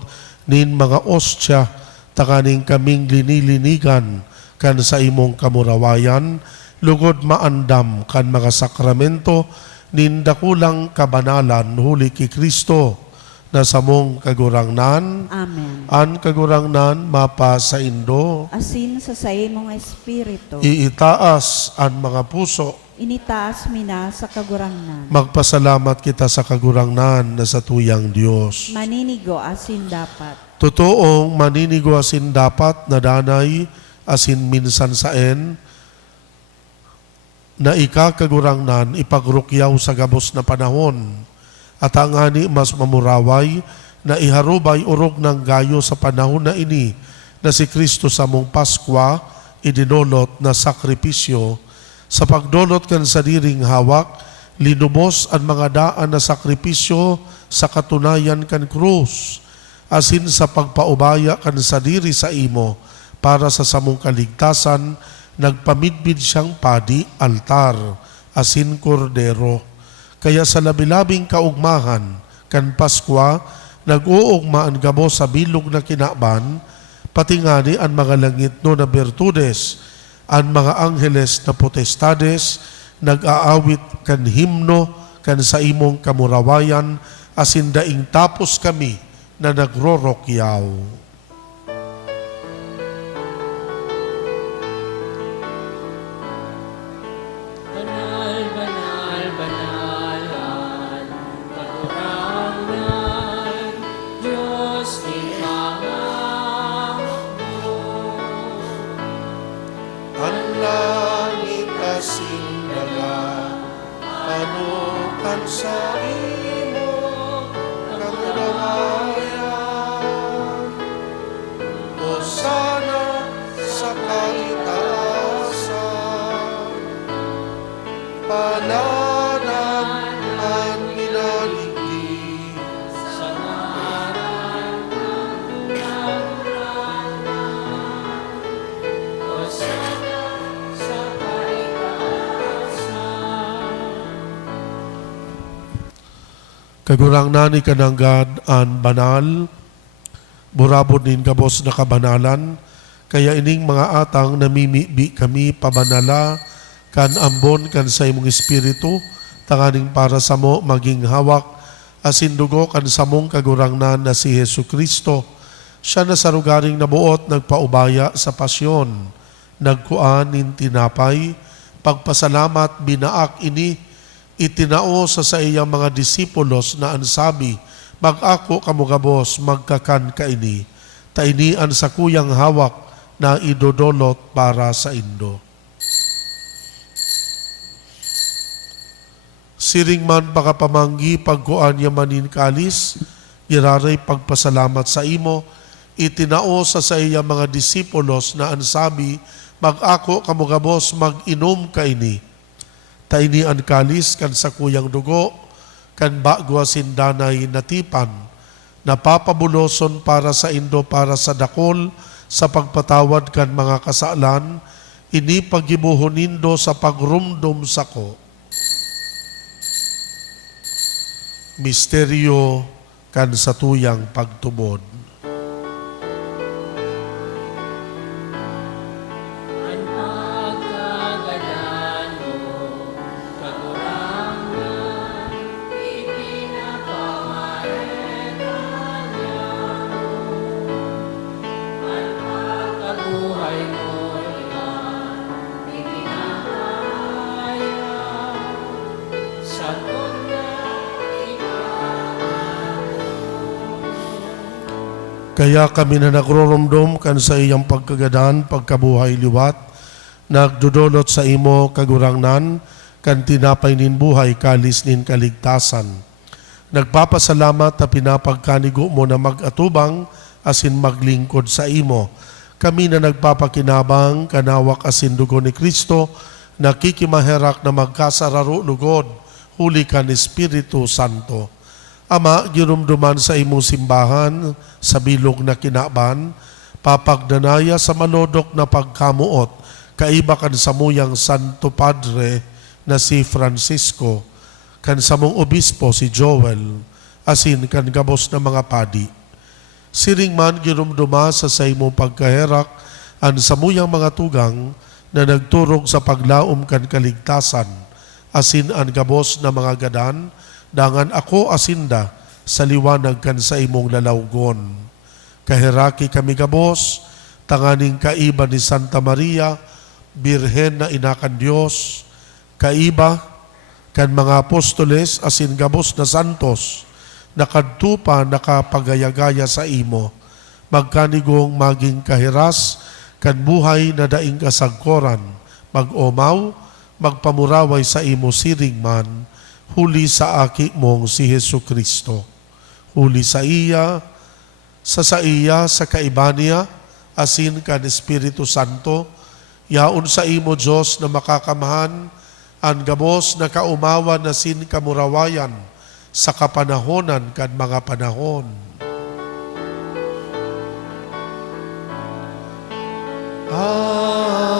nin mga ostya, takaning kaming linilinigan, kan sa imong kamurawayan, lugod maandam kan mga sakramento, nin dakulang kabanalan, huli ki Kristo, na samong kagurangnan, Amen. an kagurangnan mapa sa indo, Asin sa imong espiritu, iitaas an mga puso, initaas mina sa kagurangnan. magpasalamat kita sa kagurangnan na sa tuyang Diyos. Maninigo asin dapat. Totoong maninigo asin dapat na danay asin minsan saen na ikakagurangnan ipagrukyaw sa gabos na panahon at ang ani mas mamuraway na iharubay urog ng gayo sa panahon na ini na si Kristo sa mong Paskwa idinulot na sakripisyo sa pagdolot kan sa diring hawak linubos ang mga daan na sakripisyo sa katunayan kan krus asin sa pagpaubaya kan sa diri sa imo para sa samong kaligtasan nagpamidbid siyang padi altar asin kordero kaya sa labilabing kaugmahan kan Paskwa nag-uugma ang gabo sa bilog na kinaban pati ngani ang mga langit no na bertudes ang mga angheles na potestades nag-aawit kan himno kan sa imong kamurawayan asin daing tapos kami na nagrorokyaw. Banal, banal, banalan, kagurangnan, Diyos ni Mama mo. Ang langit asin daga, ano kan sa imo, kamurawayan. O sana sa kaitaasan, palanan at minaligdi. Sa ngaran ng kagurangnan, Hosana sa kaitaasan. Kagurangnan ni kananggad an banal, burabod nin kabos na kabanalan, kaya ining mga atang namimibi kami pabanala, kan ambon kan sa imong espiritu, tanganing para sa mo maging hawak, asin dugo kan samong kagurangnan na si Hesu Kristo. Siya na sa rugaring nabuot nagpaubaya sa pasyon, nagkuan nin tinapay, pagpasalamat binaak ini, itinao sa iyang mga disipulos na ansabi, mag-ako kamugabos, magkakan kaini, tainian sa kuyang hawak na idodolot para sa indo. Siring man pakapamanggi pagkuan yamanin kalis, iraray pagpasalamat sa imo, itinao sa iyang mga disipulos na ansabi, mag-ako kamugabos, mag-inom kaini, taini an kalis kan sa kuyang dugo, kan bagwa sindanay natipan, napapabuloson para sa indo para sa dakol, sa pagpatawad kan mga kasalan, ini pagibuhonindo sa pagrumdum sako. Misteryo kan sa tuyang pagtubod. Ang pagkagalan mo, kagurangnan, ipinapamarengan niya mo. Ang pagkabuhay mo, ilan, ipinahaya. Sa mundo, Kaya kami na nagroromdom kan sa iyang pagkagadan, pagkabuhay liwat, nagdudulot sa imo kagurangnan, kan tinapay nin buhay, kalis nin kaligtasan. Nagpapasalamat na pinapagkanigo mo na mag-atubang, asin maglingkod sa imo. Kami na nagpapakinabang kanawak asin dugo ni Kristo, nakikimaherak na magkasararo lugod, huli ka ni Espiritu Santo. Ama, ginumduman sa imong simbahan, sa bilog na kinaban, papagdanaya sa malodok na pagkamuot, kaiba kan samuyang Santo Padre na si Francisco, kan samong obispo si Joel, asin kan gabos na mga padi. Siring man ginumduma sa imong pagkaherak, an samuyang mga tugang na nagturog sa paglaom kan kaligtasan, asin an gabos na mga gadan, dangan ako asinda sa liwanag kan sa imong lalawgon. Kahiraki kami gabos, tanganing kaiba ni Santa Maria, Birhen na inakan Diyos, kaiba kan mga apostoles asin gabos na santos, nakadtupa nakapagayagaya sa imo, magkanigong maging kahiras, kan buhay na daing kasagkoran, mag-omaw, magpamuraway sa imo siring man, huli sa aki mong si Hesu Kristo. Huli sa iya, sa kaiba niya, asin kan Espiritu Santo, yaon sa imo Diyos na makakamahan, ang gabos na kaumawa na sin kamurawayan, sa kapanahonan kan mga panahon. Amen.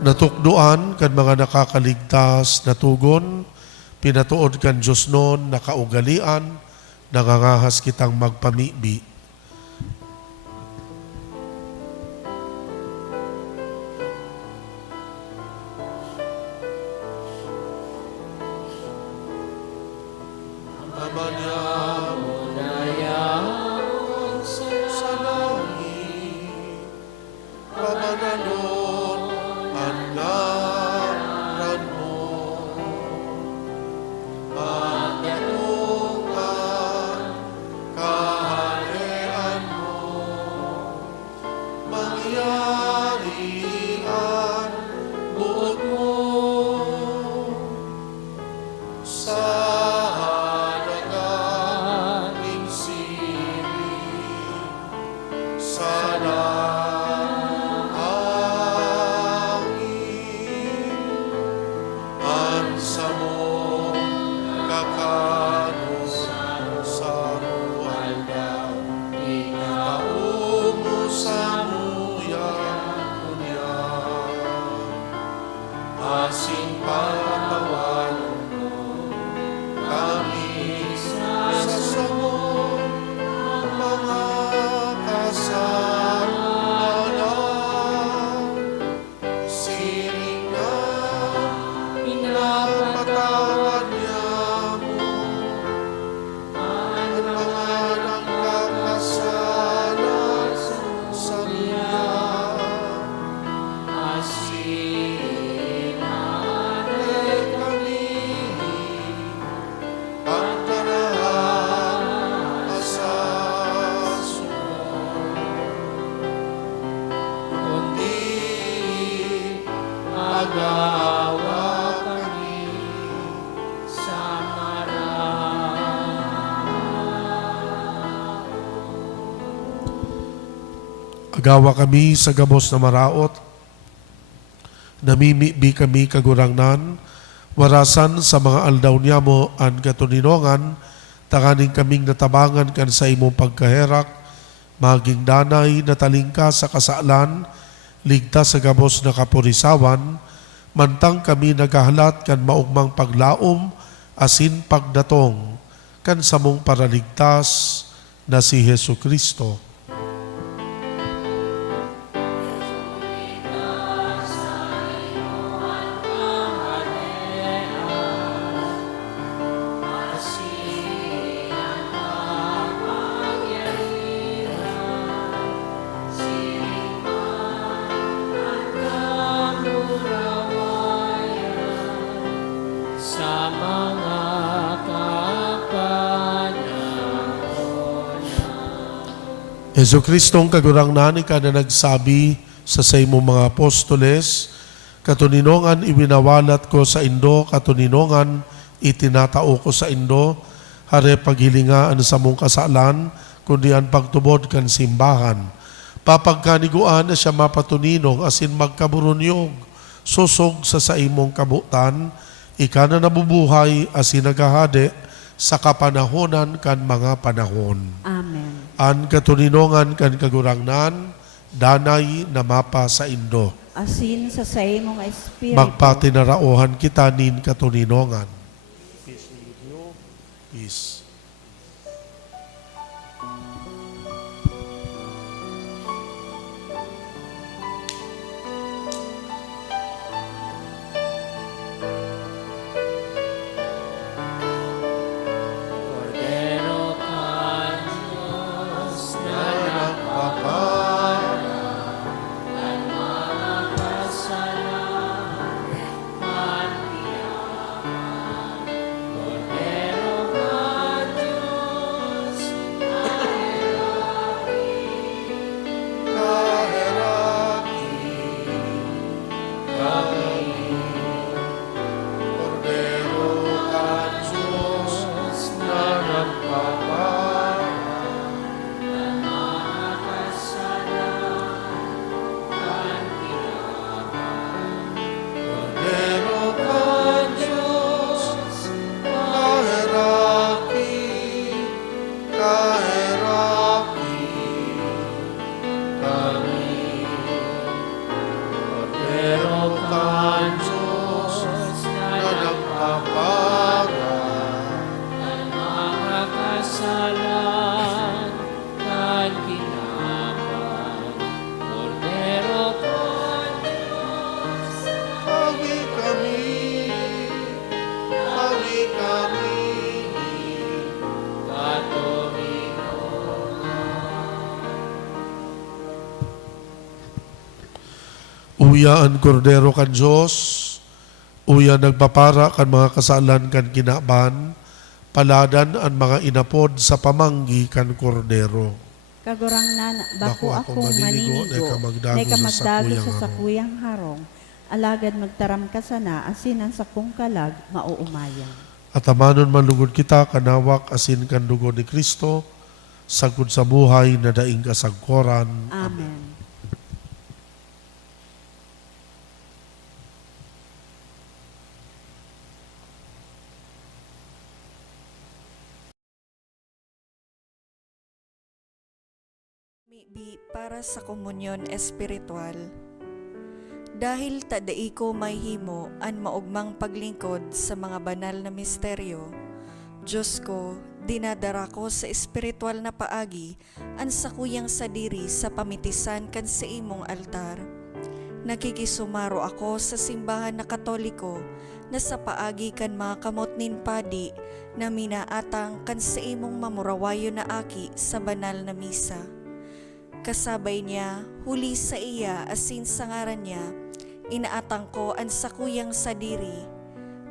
Natukduan kan mga nakakaligtas na tugon, pinatuod kan Diyos noon nakaugalian, nangangahas kitang magpamibi. Agawa kami sa gabos na maraot, namimibi kami kagurangnan, warasan sa mga aldaw niya mo ang katuninongan, tanganing kaming natabangan kan sa imong pagkaherak, maging danay na talingka sa kasalan, ligtas sa gabos na kapurisawan, mantang kami nagahalat kan maugmang paglaom, asin pagdatong, kan samong paraligtas na si Hesu Kristo. sa Yesu Kristong kagurangnan ka na nagsabi sa imong mga apostoles, katuninongan ibinawalat ko sa indo, katuninongan itinatao ko sa indo, hare paghilingaan sa mong kasalan, kundi ang pagtubod kan simbahan. Papagkaniguan na siya mapatuninong asin magkaburunyog, susog sa imong kabutan, ika na nabubuhay asin nagahade sa kapanahonan kan mga panahon. Amen. An katuninongan kan kagurangnan, danay na mapa sa indo. Asin sa imong espiritu. Magpatinaraohan kita nin katuninongan. Peace be with you. Peace. Cordero ka, Diyos na Uya ang kordero kan Diyos, uya nagpapara kan mga kasalan kan kinaban, paladan ang mga inapod sa pamanggi kan kordero. Kagurangnan, bako Bako akong maliligo, maninigo, na kamagdago na kamagdago sa sa sakuyang sakuyang harong, alagad magtaram ka sana, asin ang sakong kalag, mauumayang. At amanon manlugod kita, kanawak asin kan dugo ni Kristo, sagod sa buhay na daing kasagkoran. Amen. Mibi para sa komunyon espiritual. Dahil tadai ko may himo an maugmang paglingkod sa mga banal na misteryo, Diyos ko, dinadara ko sa espiritual na paagi an sakuyang sadiri sa pamitisan kan sa imong altar. Nakikisumaro ako sa simbahan na Katoliko na sa paagi kan mga kamot nin padi na minaatang kan sa imong mamurawayo na aki sa banal na misa. Kasabay niya, huli sa iya asin sa ngaran niya, inaatang ko ang sakuyang sadiri.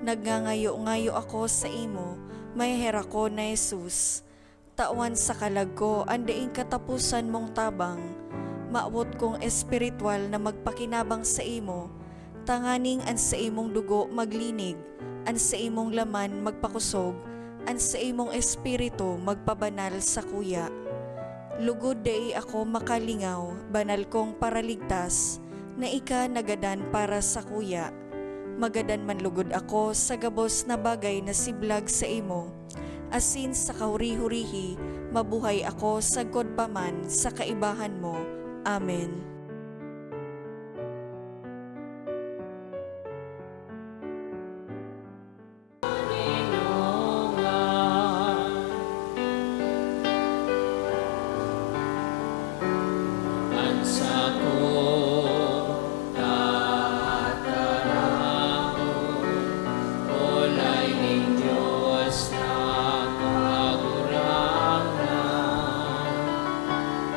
Nagngangayo-ngayo ako sa imo, may hera ko na Jesus. Tawan sa kalag ko, andaing katapusan mong tabang. Maabot kong espiritual na magpakinabang sa imo, tanganing an sa imong dugo maglinig, an sa imong laman magpakusog, an sa imong espiritu magpabanal sa kuya. Lugod day ako makalingaw, banal kong paraligtas, na ika nagadan para sa kuya. Magadan man lugod ako sa gabos na bagay na siblag sa imo. Asin sa kauri-hurihi, mabuhay ako sa godpaman sa kaibahan mo. Amen.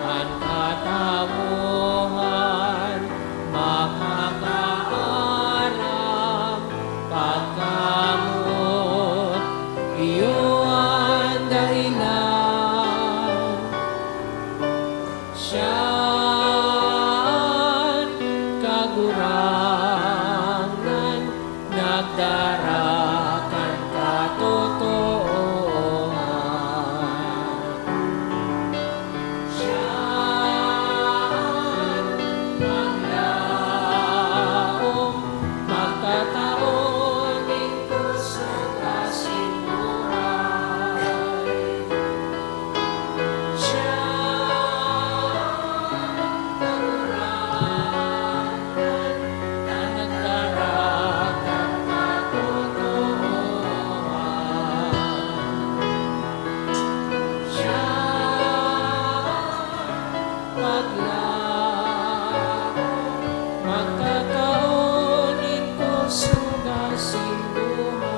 Ang katamo Maglaom, magkataon, in puso kasing buhay. Siya kagurahan na nagdarat at katotohanan. Siya magkakaon in puso kasing buhay.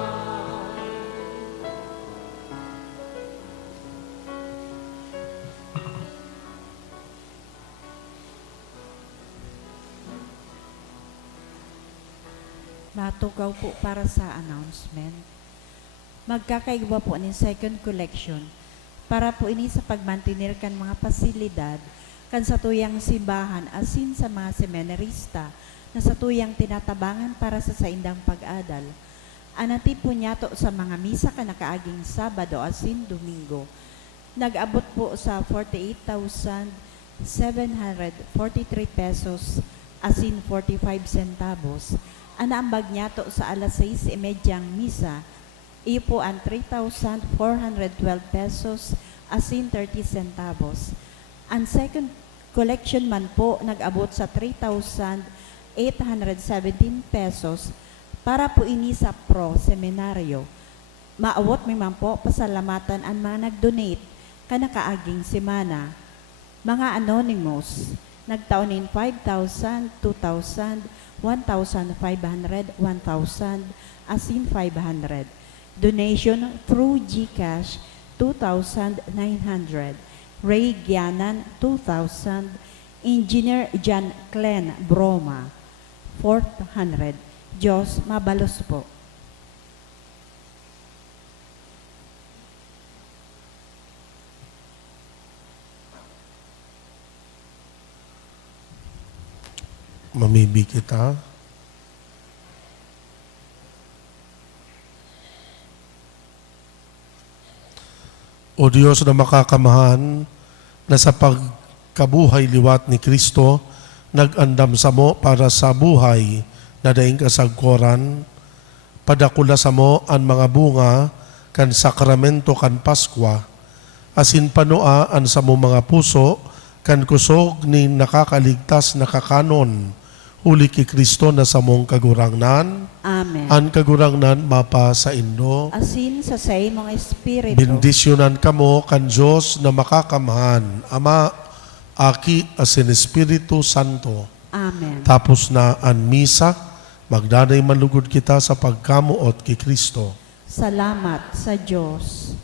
Matugaw po para sa announcement. Magkakaigwa po ng second collection para po ini sa pagmantinir kan mga pasilidad kan sa tuyang simbahan asin sa mga seminarista na sa tuyang tinatabangan para sa saindang pag-adal. Anati po niyato sa mga misa ka nakaaging Sabado asin Domingo. Nag-abot po sa 48,743 pesos asin 45 centavos. Anaambag niyato sa alas 6:30 misa. Iyo po ang 3,412 pesos asin 30 centavos. Ang second collection man po nag-abot sa 3,817 pesos para po ini sa pro seminaryo. Maawot may man po pasalamatan ang mga nag-donate kanakaaging semana. Mga anonymous, nagtaunin 5,000, 2,000, 1,500, 1,000, asin 500. Donation through GCash, 2,900. Ray Gianan, 2,000. Engineer John Glenn Broma, 400. Diyos mabalos po. Mamimig kita. O Diyos na makakamahan, na sa pagkabuhay liwat ni Kristo, nag-andam sa mo para sa buhay na daing kasagkoran, padakula sa mo ang mga bunga kan sakramento kan Paskwa, asin panua an sa mo mga puso kan kusog ni nakakaligtas na kakanon, huli ki Kristo na sa mong kagurangnan, Amen. an kagurangnan mapa sa Indo. Asin sa mong espiritu. Bendisyonan kamo kan Diyos na makakamahan, Ama, Aki, asin Espiritu Santo. Amen. Tapos na ang misa, magdanay malugod kita sa pagkamuot ki Kristo. Salamat sa Diyos.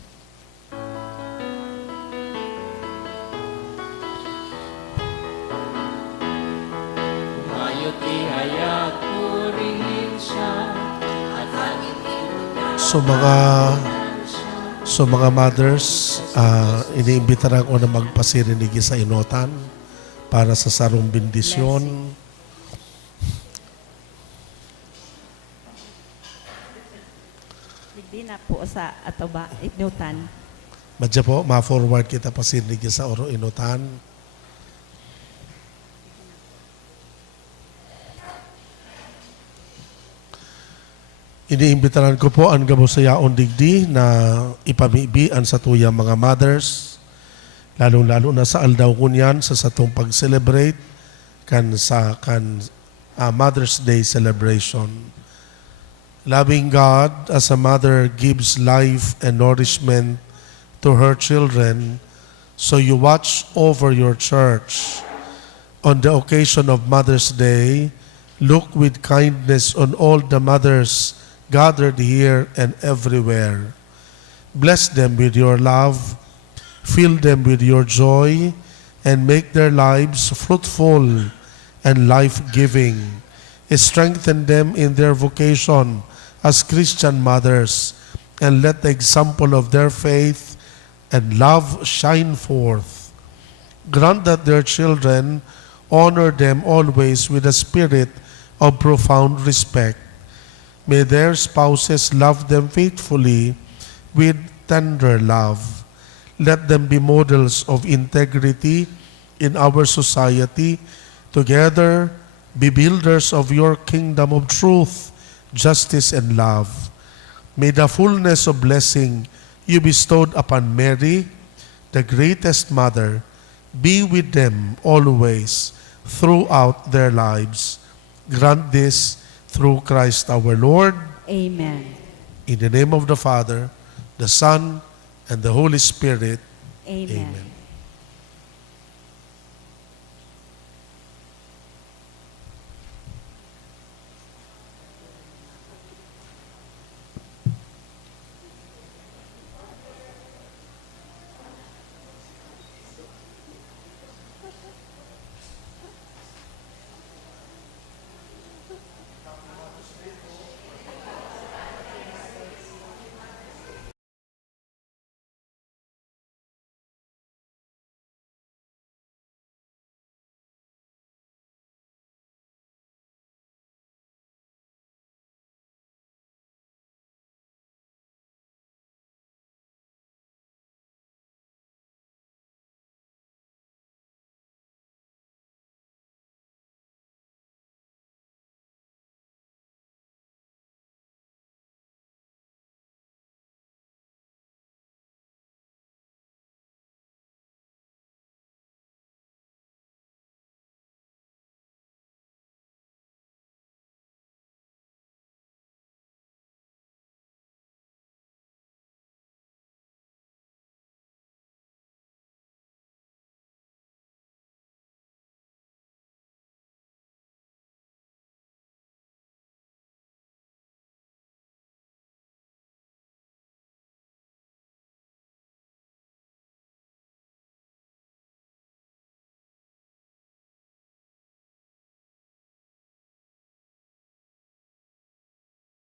Mayot ihayag purihin siya at So mga mothers, iniimbitaran ko na magpasirinig sa inotan para sa sarong bendisyon. Hindi na po sa atoba, ignutan. Madya po, ma-forward kita pasirinig sa oro inotan. Iniimbitaran ko po ang gabusayaon digdi na ipamibian sa tuyang mga mothers, lalo-lalo na sa aldaw kunyan sa satong pag-celebrate kan Mother's Day celebration. Loving God as a mother gives life and nourishment to her children, so you watch over your church. On the occasion of Mother's Day, look with kindness on all the mothers gathered here and everywhere. Bless them with your love, fill them with your joy, and make their lives fruitful and life-giving. Strengthen them in their vocation as Christian mothers, and let the example of their faith and love shine forth. Grant that their children honor them always with a spirit of profound respect. May their spouses love them faithfully with tender love. Let them be models of integrity in our society, together be builders of your kingdom of truth, justice, and love. May the fullness of blessing you bestowed upon Mary, the greatest mother, be with them always throughout their lives. Grant this through Christ our Lord. Amen. In the name of the Father, the Son, and the Holy Spirit. Amen. Amen.